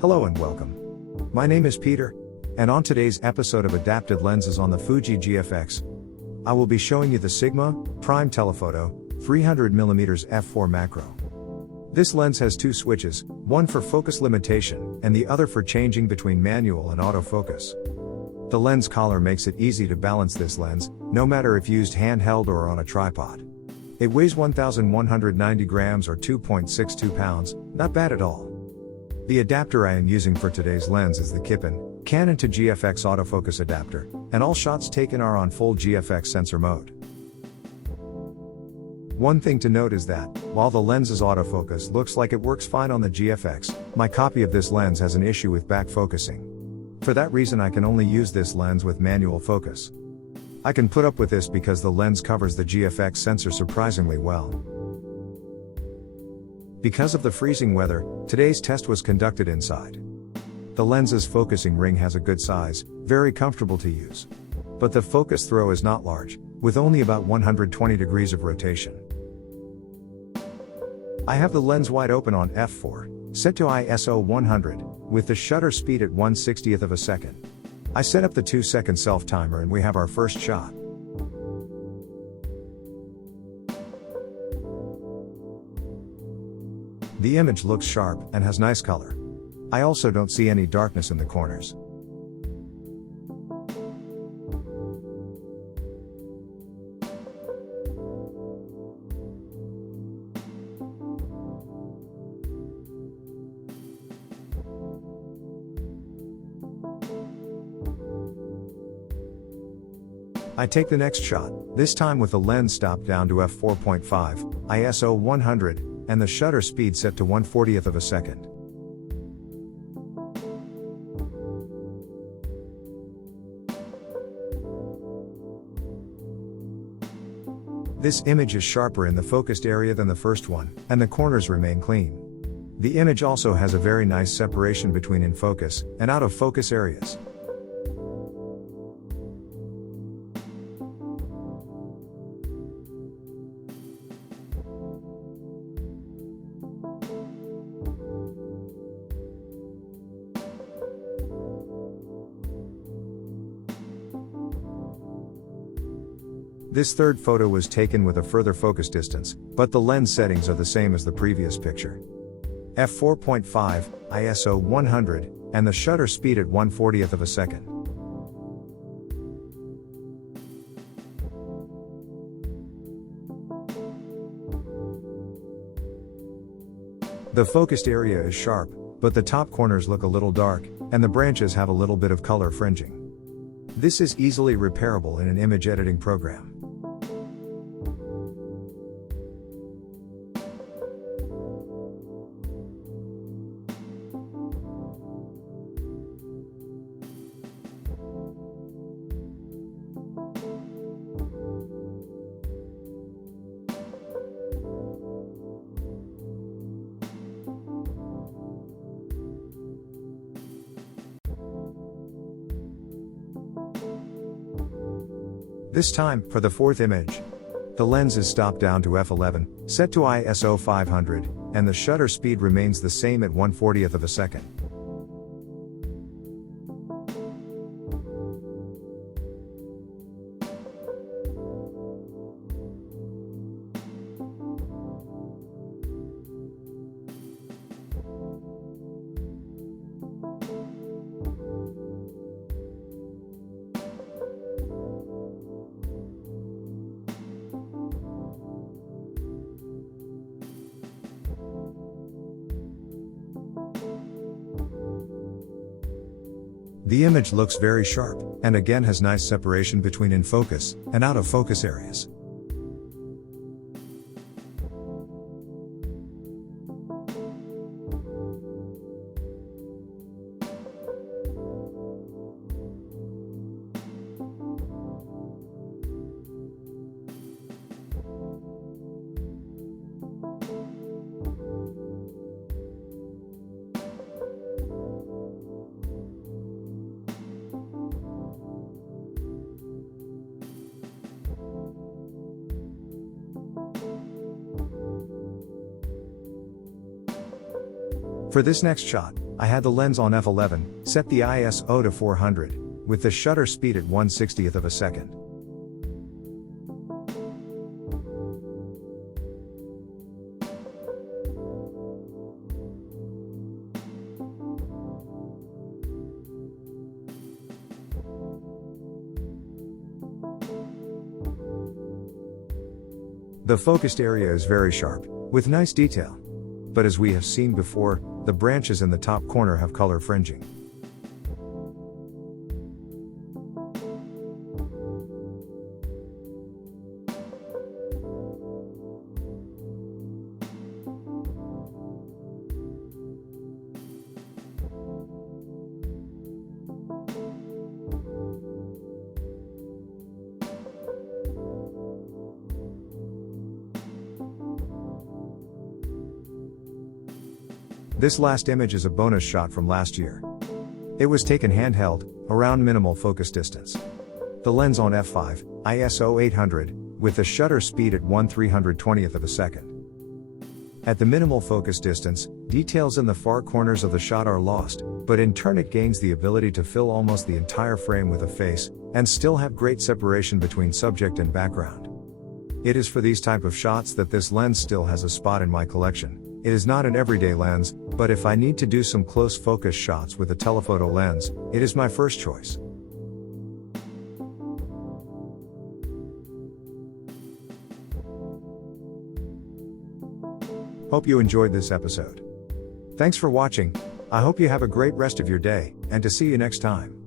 Hello and welcome. My name is Peter, and on today's episode of Adapted Lenses on the Fuji GFX, I will be showing you the Sigma Prime Telephoto 300mm f4 macro. This lens has two switches, one for focus limitation and the other for changing between manual and autofocus. The lens collar makes it easy to balance this lens, no matter if used handheld or on a tripod. It weighs 1,190 grams or 2.62 pounds, not bad at all. The adapter I am using for today's lens is the Kipon Canon to GFX autofocus adapter, and all shots taken are on full GFX sensor mode. One thing to note is that, while the lens's autofocus looks like it works fine on the GFX, my copy of this lens has an issue with back focusing. For that reason I can only use this lens with manual focus. I can put up with this because the lens covers the GFX sensor surprisingly well. Because of the freezing weather, today's test was conducted inside. The lens's focusing ring has a good size, very comfortable to use. But the focus throw is not large, with only about 120 degrees of rotation. I have the lens wide open on f4, set to ISO 100, with the shutter speed at 1/60th of a second. I set up the 2-second self-timer and we have our first shot. The image looks sharp and has nice color. I also don't see any darkness in the corners. I take the next shot, this time with the lens stopped down to f4.5, ISO 100, and the shutter speed set to 1/40th of a second. This image is sharper in the focused area than the first one, and the corners remain clean. The image also has a very nice separation between in focus and out of focus areas. This third photo was taken with a further focus distance, but the lens settings are the same as the previous picture. f4.5, ISO 100, and the shutter speed at 1/40th of a second. The focused area is sharp, but the top corners look a little dark, and the branches have a little bit of color fringing. This is easily repairable in an image editing program. This time, for the fourth image, the lens is stopped down to f11, set to ISO 500, and the shutter speed remains the same at 1/40th of a second. The image looks very sharp, and again has nice separation between in focus and out of focus areas. For this next shot, I had the lens on f11, set the ISO to 400, with the shutter speed at 1/60th of a second. The focused area is very sharp, with nice detail. But as we have seen before, the branches in the top corner have color fringing. This last image is a bonus shot from last year. It was taken handheld, around minimal focus distance. The lens on f5, ISO 800, with the shutter speed at 1/320th of a second. At the minimal focus distance, details in the far corners of the shot are lost, but in turn it gains the ability to fill almost the entire frame with a face, and still have great separation between subject and background. It is for these type of shots that this lens still has a spot in my collection. It is not an everyday lens, but if I need to do some close focus shots with a telephoto lens, it is my first choice. Hope you enjoyed this episode. Thanks for watching. I hope you have a great rest of your day, and to see you next time.